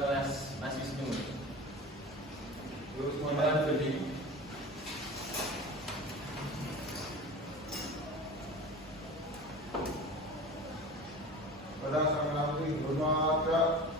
kelas Mas Wisnu. Terus Silakan berdiri. pada sang nanti bermata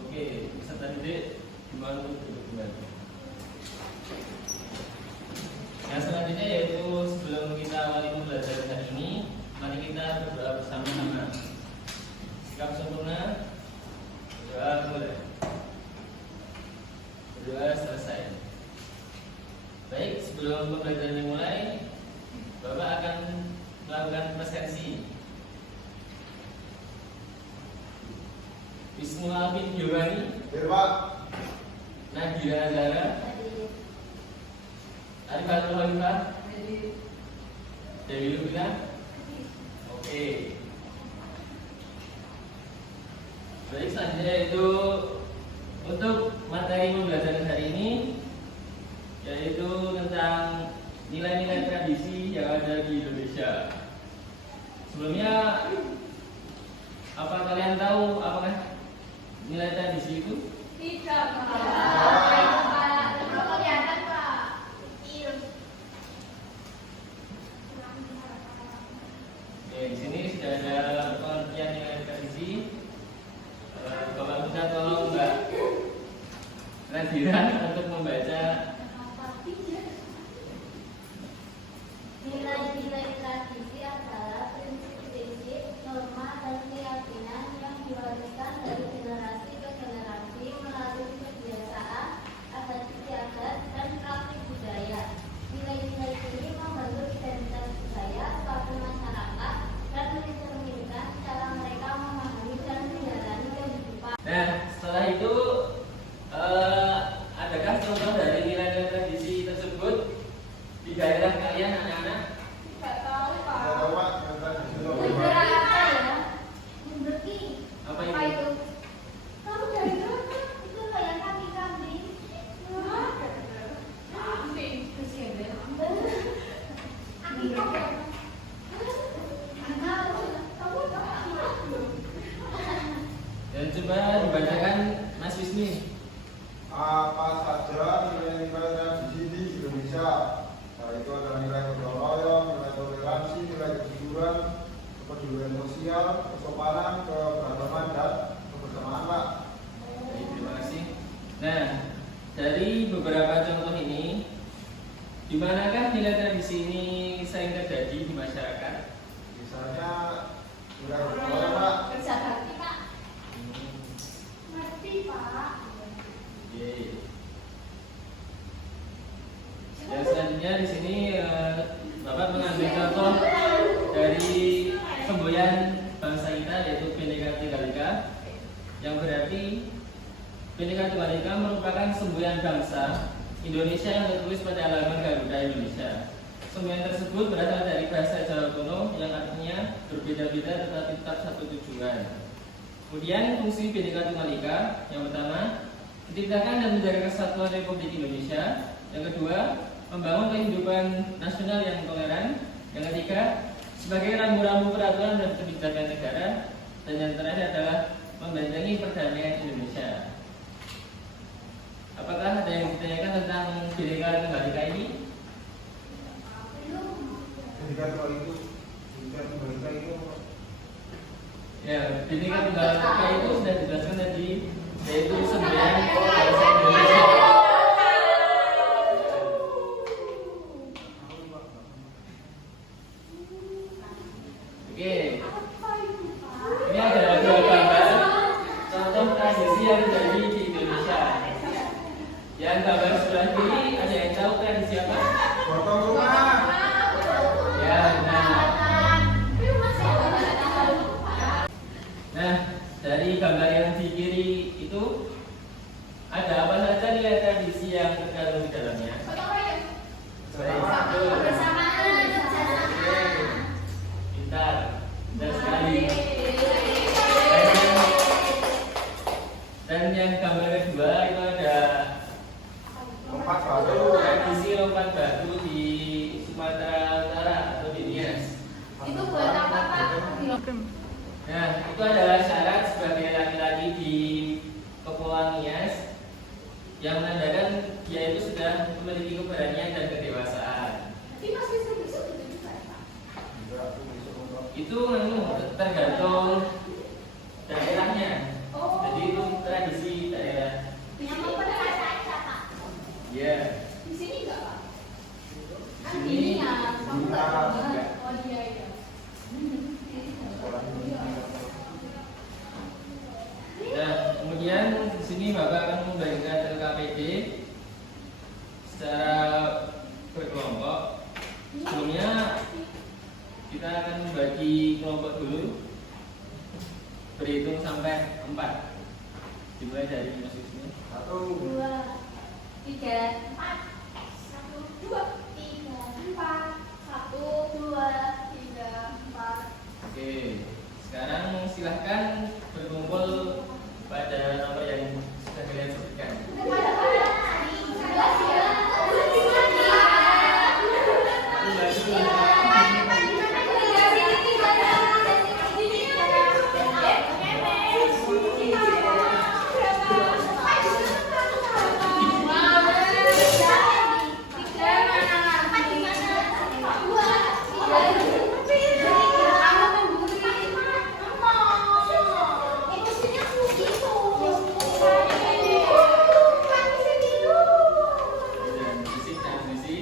Oke, peserta didik gimana untuk duduk kembali. Yang selanjutnya yaitu sebelum kita awali pembelajaran hari ini, mari kita berdoa bersama-sama. Sikap sempurna, berdoa mulai. Berdoa selesai. Baik, sebelum pembelajaran dimulai, Bapak akan melakukan presensi. Wisnu Alvin Giovanni, Firma Nadira Zara, Arifatul Khalifah, Dewi Lubina. Oke. Baik, selanjutnya itu untuk materi pembelajaran hari ini, yaitu tentang nilai-nilai tradisi yang ada di Indonesia. Sebelumnya, apa kalian tahu apakah nilai tradisi itu? Tidak, Pak. Kelihatan, Pak. Oke, di sini sudah ada pengertian nilai tradisi. Bapak bisa tolong Mbak Nadira untuk membaca. Nilai-nilai tradisi adalah prinsip-prinsip, norma, dan keyakinan yang diwariskan dari generasi ke generasi melalui kebiasaan, adat istiadat, dan praktik budaya. Nilai-nilai ini membentuk identitas budaya suatu masyarakat dan mencerminkan cara mereka memahami dan menjalani kehidupan. Nah, setelah itu adakah contoh dari nilai-nilai tradisi tersebut di daerah kalian anak-anak? Tidak tahu, Pak. ada tawa tentang disitu. Negara apa ya? Mengerti. Apa Apa itu? itu? Kamu dari mana? Itu kayak kambing-kambing. Kambing. Terus ya, Bel. Kambing apa? Kamu tahu? Dan coba dibacakan Mas Wisnu. Apa saja nilai-nilai tradisi di Indonesia? Itu adalah nilai gotong royong, nilai toleransi, nilai kejujuran, kepedulian sosial, kesopanan, keberagaman, dan kebersamaan, Pak. Baik, terima kasih. Nah, dari beberapa contoh ini, di manakah nilai tradisi ini sering terjadi di masyarakat? Misalnya nilai gotong royong, Pak. Kerja bakti, Pak. Ngerti, Pak. Oke. Dan selanjutnya di sini Bapak mengambil contoh dari semboyan bangsa kita yaitu Bhinneka Tunggal Ika, yang berarti Bhinneka Tunggal Ika merupakan semboyan bangsa Indonesia yang tertulis pada halaman Garuda Indonesia. Semboyan tersebut berasal dari bahasa Jawa kuno yang artinya berbeda-beda tetapi tetap satu tujuan. Kemudian fungsi Bhinneka Tunggal Ika yang pertama, menciptakan dan menjaga kesatuan Republik Indonesia. Yang kedua, membangun kehidupan nasional yang toleran. Yang ketiga, sebagai rambu-rambu peraturan dan kebijakan negara. Dan yang terakhir adalah membentengi perdamaian Indonesia. Apakah ada yang ditanyakan tentang Bhinneka Tunggal Ika ini? Bhinneka Tunggal Ika itu Ya, Bhinneka Tunggal Ika itu sudah dijelaskan tadi, yaitu semboyan bangsa Indonesia. Oke, ini ada dua gambar contoh tradisi yang terjadi di Indonesia. Yang gambar sebelah kiri, ada yang tahu tradisi apa? gotong rumah. Ya, benar. Nah, dari gambar yang di kiri itu ada apa saja nilai tradisi yang terkandung di dalamnya? Satu. Pintar, pintar sekali. Dan yang gambar kedua itu ada Lompat batu. tradisi lompat batu di Sumatera Utara atau di Nias. Itu buat apa, Pak? Nah, itu adalah syarat sebagai laki-laki di Kepulauan Nias yang menandakan dia itu sudah memiliki keberanian dan kedewasaan. Itu tergantung daerahnya. Jadi itu tradisi daerah. Ya. Di sini enggak, Pak? Kan Sini ini ya, kamu enggak tahu. enggak. Oh, dia ya. Nah, kemudian di sini Bapak akan membagikan LKPD secara berkelompok. Sebelumnya kita akan membagi kelompok dulu, berhitung sampai 4. Dimulai dari Mas Wisnu. 1, 2, 3, 4. 1, 2, 3, 4. 1, 2, 3, 4. Oke, sekarang silahkan berkumpul pada nomor yang sudah kalian sebutkan. Dan berisik, jangan berisik.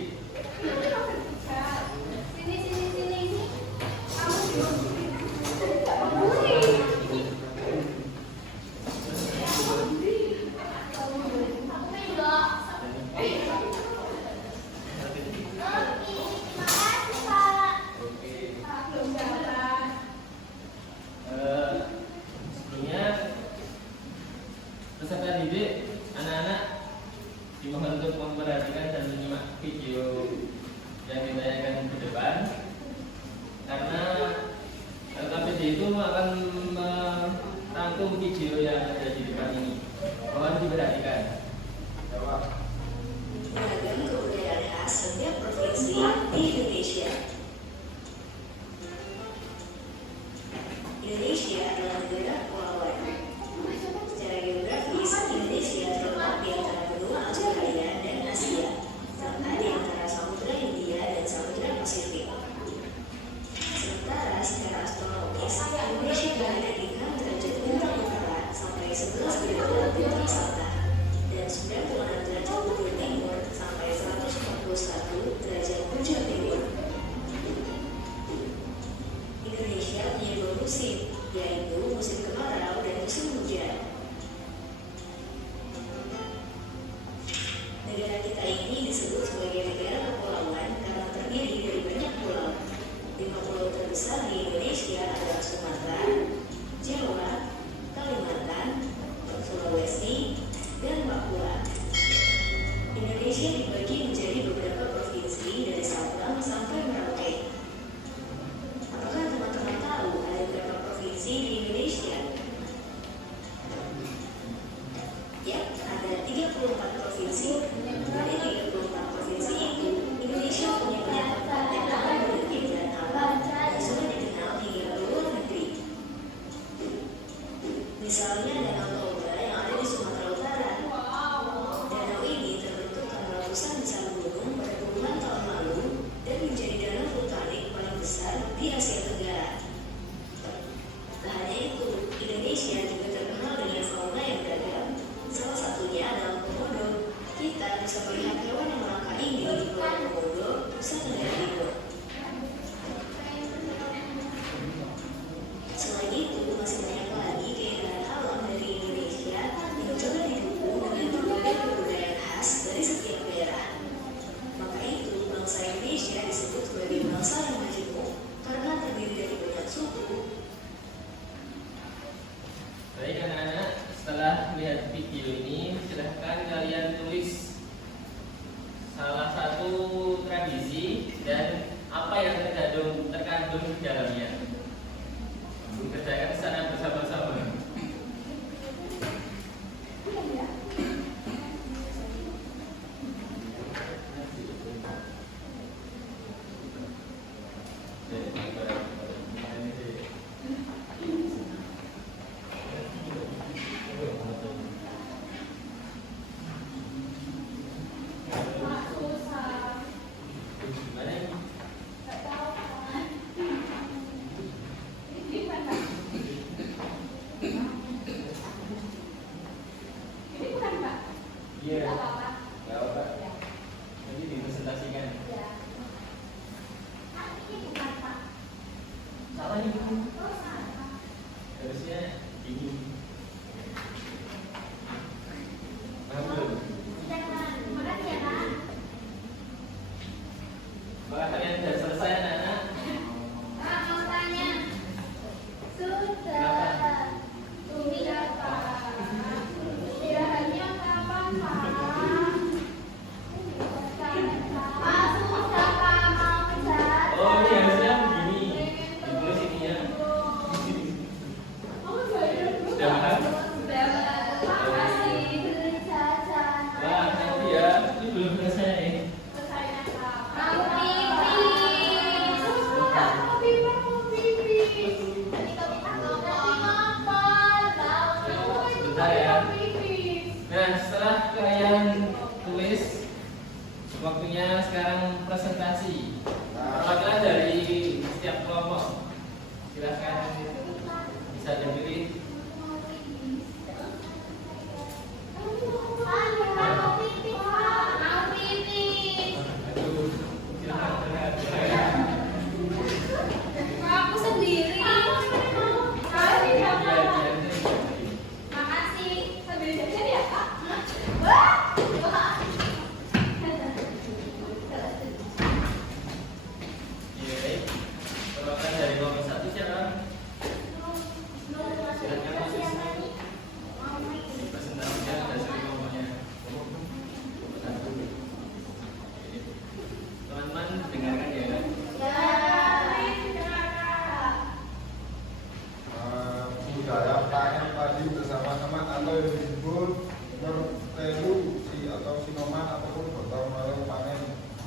Oke. Sebelumnya peserta didik, anak-anak dimohon untuk memperhatikan dan menyimak video yang ditayangkan ke depan, karena LKPD itu akan merangkum video yang ada di depan ini. Mohon diperhatikan. jawab. Beragam kebudayaan khas setiap provinsi di Indonesia. Indonesia adalah negara kepulauan. Secara geografis, Indonesia terletak di antara benua Australia dan Asia, serta di antara Samudra Hindia dan Samudra Pasifik. Sementara secara astronomis, Indonesia berada di 6 derajat bintang utara sampai 11 derajat 34 provinsi. Dari 34 provinsi itu, Indonesia punya banyak tempat yang akan memiliki dan alam yang sudah dikenal hingga ke luar negeri. Misalnya Danau Toba yang ada di Sumatera Utara. Danau ini terbentuk karena letusan besar gunung pada puluhan tahun lalu dan menjadi danau vulkanik paling besar di Asia Tenggara. Tak hanya itu, Indonesia juga terkenal dengan fauna yang beragam. Salah satunya adalah komodo. Kita bisa melihat hewan yang melangkah ini di Pulau Komodo, Nusa Tenggara Timur. Selain itu, masih banyak lagi keindahan alam dari Indonesia yang juga didukung dengan berbagai kebudayaan khas dari setiap daerah. Maka itu, bangsa Indonesia disebut sebagai bangsa yang majemuk karena terdiri dari banyak suku. Baik anak-anak, setelah melihat video ini, silahkan kalian tulis salah satu tradisi dan apa yang terkandung di dalamnya. Kerjakan secara bersama-sama. Iya, nggak apa. Jadi dipresentasikan. Salah ini. Harusnya ini. Paham belum? Apakah kalian sudah selesai anak-anak? Oh ini harusnya begini. Ditulis ininya. Sudah paham? Wah, nanti ya. Ini belum selesai. Sebentar ya. Nah, setelah kalian tulis, waktunya sekarang presentasi. Perwakilan dari setiap kelompok, silakan bisa dipilih. Aduh, silakan. Aku sendiri. Iya, Makasih. Sambil jajan ya, Kak? Wah. iya, baik. Perwakilan dari kelompok 1 siapa? Silakan masuk sini. Presentasikan hasil kelompoknya. Teman-teman dengarkan ya. Budaya panen padi bersama-sama atau yang disebut bertelusi atau sinoman ataupun gotong royong panen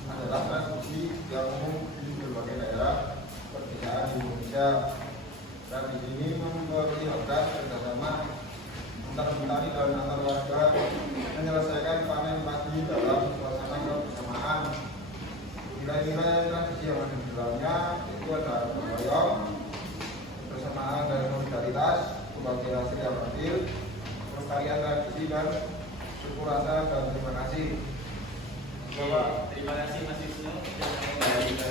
adalah tradisi yang umum di berbagai daerah pedesaan di Indonesia. Tradisi ini memperlihatkan kerjasama antar petani dan antar warga menyelesaikan panen padi dalam suasana kebersamaan. Nilai-nilai tradisi yang ada di dalamnya itu ada gotong royong, kebersamaan dan solidaritas, berbagi hasil yang adil, pelestarian tradisi dan syukur rasa dan terima kasih. Bapak, Terima kasih Mas Wisnu. Kita kembali ke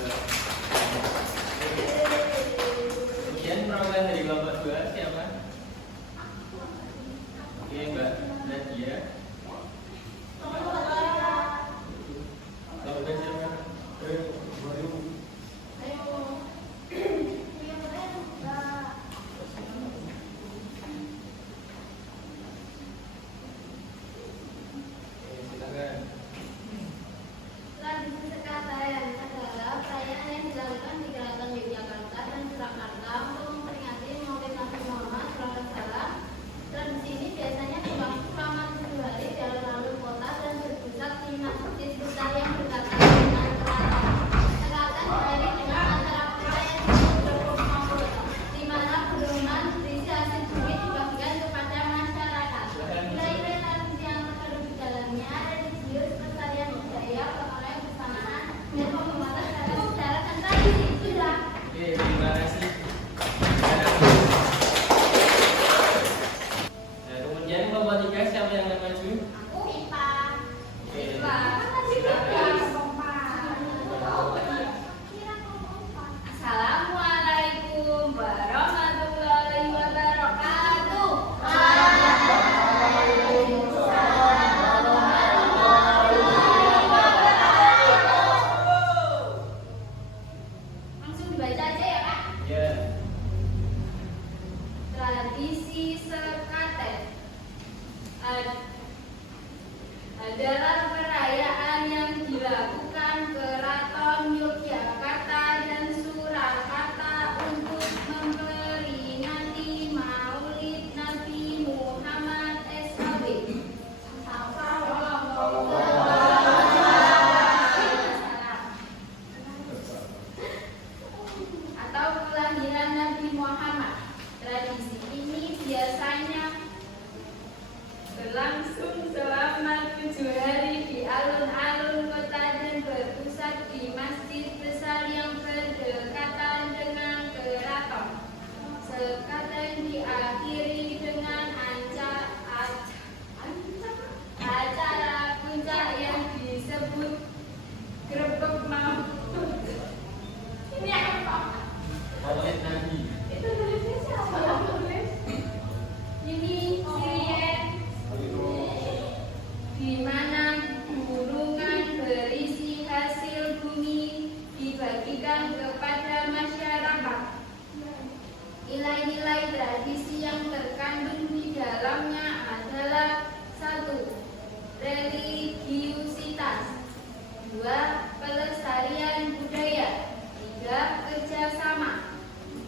kemudian perwakilan dari kelompok 2 siapa? Oke Mbak Nadia. Kelompok 2 siapa? baru Silakan. Tradisi Sekatayan adalah perayaan yang dilakukan di Keraton Yogyakarta dan Surakarta untuk memperingati momen nomor 3 siapa yang akan maju? Aku IPA. Oke. Assalamualaikum warahmatullahi wabarakatuh. Langsung dibaca aja ya, Kak. Ya. Tradisi sekaten adalah perayaan yang dilakukan Keraton Yogyakarta dan Surakarta untuk memperingati Maulid Nabi Muhammad SAW. Atau kelahiran Nabi Muhammad. Tradisi ini biasanya berlangsung selama 7 hari di alun-alun kota dan berpusat di masjid besar yang berdekatan dengan keraton. Sekaten diakhiri dengan acara puncak yang disebut Grebek Maulid. Ini apa? Maulid Nabi. Itu tulisnya siapa yang tulis? Ini Sirien, di mana gunungan berisi hasil bumi dibagikan kepada masyarakat. Nilai-nilai tradisi yang terkandung di dalamnya adalah 1. Religiusitas, 2. Pelestarian budaya, 3. Kerjasama,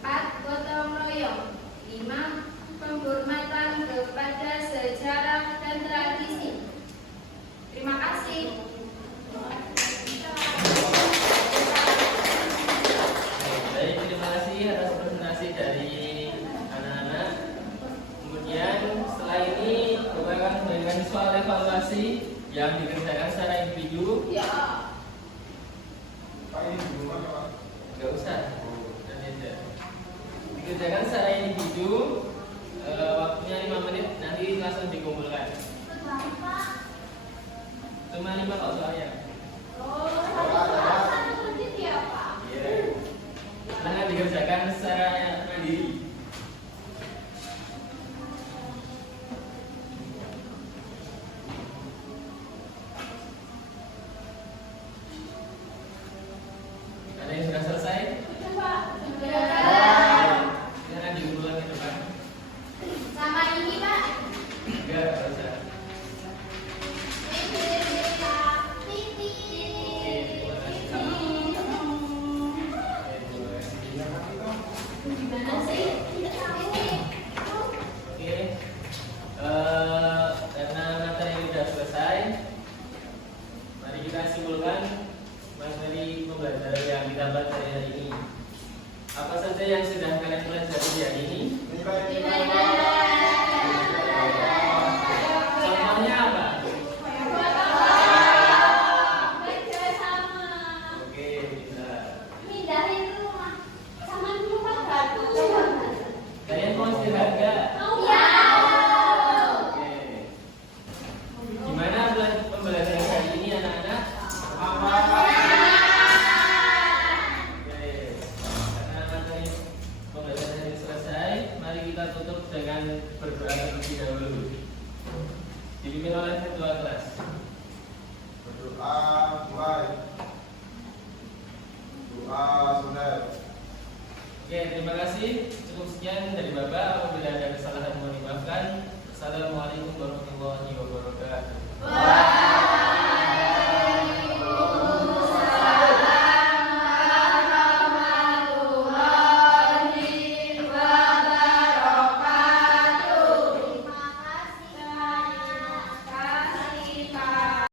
4. Gotong royong, 5. Penghormatan kepada sejarah dan tradisi. Terima kasih. Baik, terima kasih atas presentasi dari anak-anak. Kemudian setelah ini Bapak akan memberikan soal evaluasi yang dikerjakan secara individu. Pak ini belum apa Pak? Enggak usah. Nanti aja. Dikerjakan secara individu. Waktunya 5 menit, nanti langsung dikumpulkan. Cuma 5 kok soalnya. Iya. Jangan dikerjakan secara mandiri. Ada yang sudah selesai? Jangan diulang ke depan. Sama ini, Pak. Enggak usah. Gimana sih? Oke, karena materi sudah selesai, mari kita simpulkan materi pembelajaran yang kita pelajari hari ini. Apa saja yang sudah kalian pelajari hari ini? Contohnya apa? Oke, bisa. Mindahin rumah. Sama rumah batu. Kalian mau istirahat nggak? Oke. Gimana pembelajaran hari ini anak-anak? Oke. Karena materi pembelajaran ini selesai, mari kita tutup dengan berdoa terlebih dahulu. Dipimpin oleh ketua kelas. Berdoa mulai. Doa sunnah. Oke, terima kasih. Cukup sekian dari Bapak. Apabila ada kesalahan mohon dimaafkan. Assalamualaikum warahmatullahi wabarakatuh.